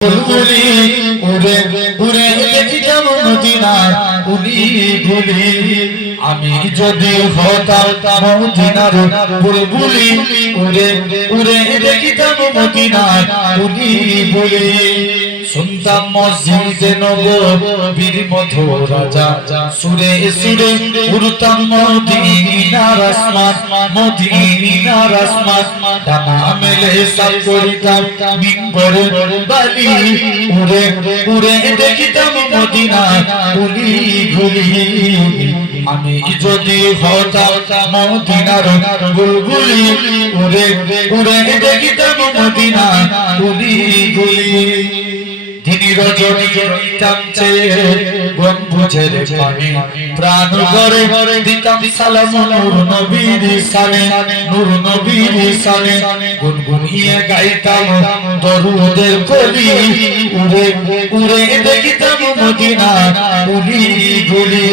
বুলবুলি উড়ে উড়ে দেখিতাম মদিনার উলি গুলি। আমি যদি হতাম মদিনার বুলবুলি উড়ে উড়ে দেখিতাম মদিনার উলি গুলি। শুনতাম মসজিদে নববীর মধুর রাজা সুরে সুরে উড়তাম মদিনার আসমান মদিনার আসমান। ডানা মেলে সাল করিতাম মিম্বরে বালি উড়ে উড়ে দেখিতাম মদিনার উলি গুলি। আমি যদি হতাম মদিনার বুলবুলি উড়ে উড়ে দেখিতাম মদিনার উলি গুলি। দিনী রজনী টানছে গম্বুজের পানি প্রাণ গড়ে দিতাম সালাম নূর নবীর শানে নূর নবীর শানে। গুনগুনিয়ে গাইতাম দরুদের কলি উড়ে উড়ে দেখিতাম মদিনার উলি গুলি।